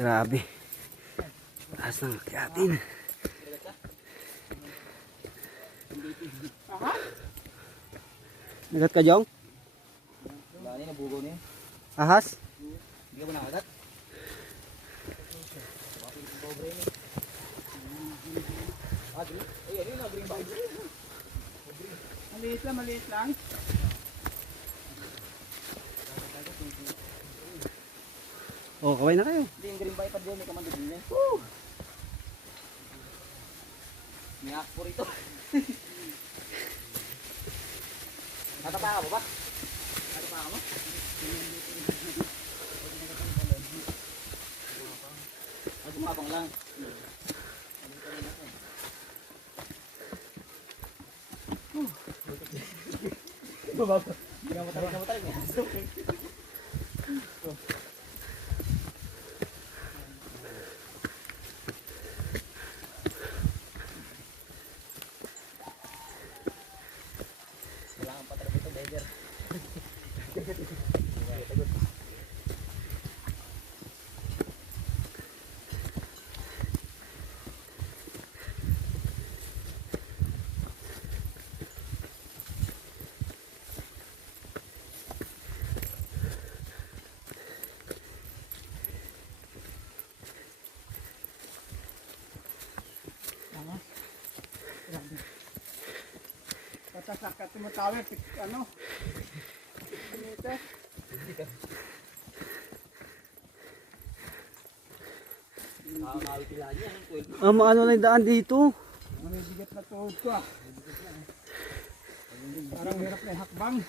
Grabe. Taas ng akyatin. Nagat ka, Jong? Dali na bugo niya. Ahas? Hindi ba nakagat? Ano? Maliit lang, maliit lang. Oh, kaway na kayo. Hindi, green ba ipa doon, may kamando din niya. May akpo rito. Natapa ka ba ba? Natapa ka mo? Ah, gumapang lang. Bumaba. Hindi na matarik na matarik Tatasakat mo tawid, ano? Dito. 12. Ah, maano na yung daan dito. Yung bigat na tuhod ko ah. Parang hirap na hakbang.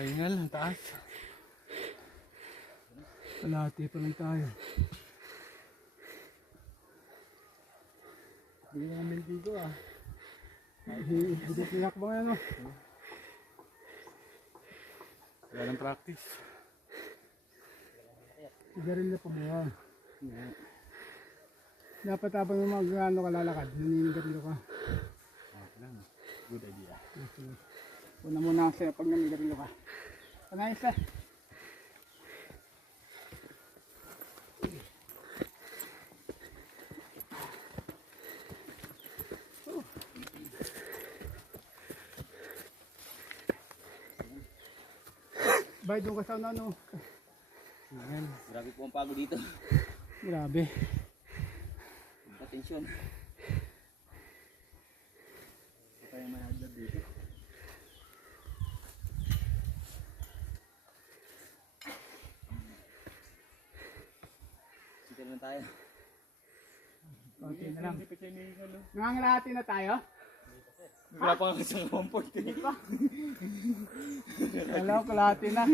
Kapahingal, ang taas. Kalahati pa lang tayo. Hindi namin dito ah. Bigat na yung hakbang ano. Wala ng practice. Sigarilyo pa ba yan? Dapat habang yung mag ano ka lalakad, naninigarilyo ka. Okay lang. Good idea. Una muna sa'yo pag naninigarilyo ka. Panay isa. Bay, doon ka sa ano. Ayan. Grabe po ang pagod dito. Grabe. Atensyon. Kaya manadlad dito. Na tayo. Konti na lang. Nangangalahati na tayo? Wala pa nga isang comfort eh. Alam ko, kalahati na.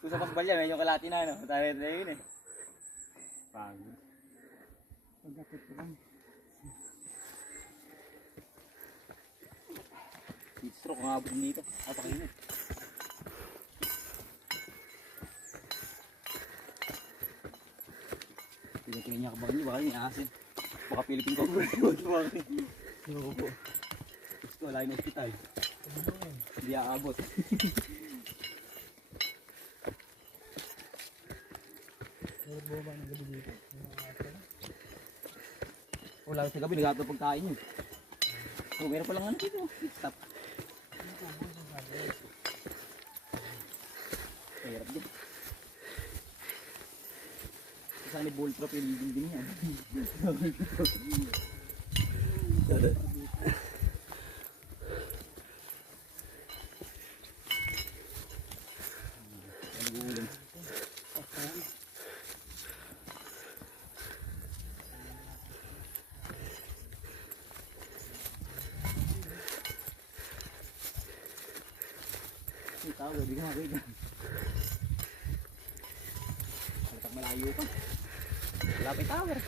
Kung sa pagbalya, medyo kalati na, no? Tayo na yun eh. Pagod. Pagkakit ko lang. Heat stroke, ang abot dito. Napakainit. Tingnan niya kabang niyo, baka yun asin. Baka Philippine Cobra. Ano po? Gusto, layo ng hospital. Hindi aabot. Wala sa gabi, nagagawa pagkain yun. Oh, meron pa lang ano dito. Stop. Hirap din. Isang may ball trap yung dingding yan. Nag-uulan. Ay, tao, hindi ka makakita. Halatak malayo pa. Wala pa yung tower.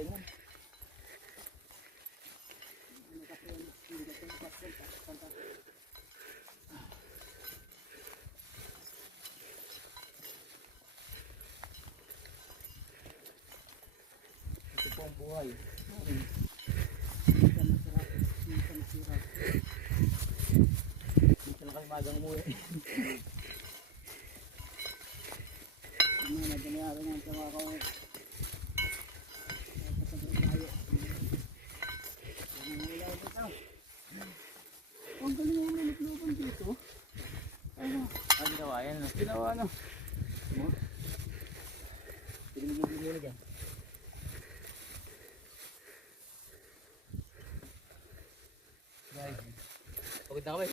pahingan. Ito po ang buhay. Magang umuwi. Ano, naganayaran nga sa mga kawin. Napasagay tayo. Ano nga ilaw dito? Ang galing mo lulutlupan dito. Ano, Ang ginawa yan. ano? ginawa na. Pinimigil muna dyan. Guys, pagod na kami.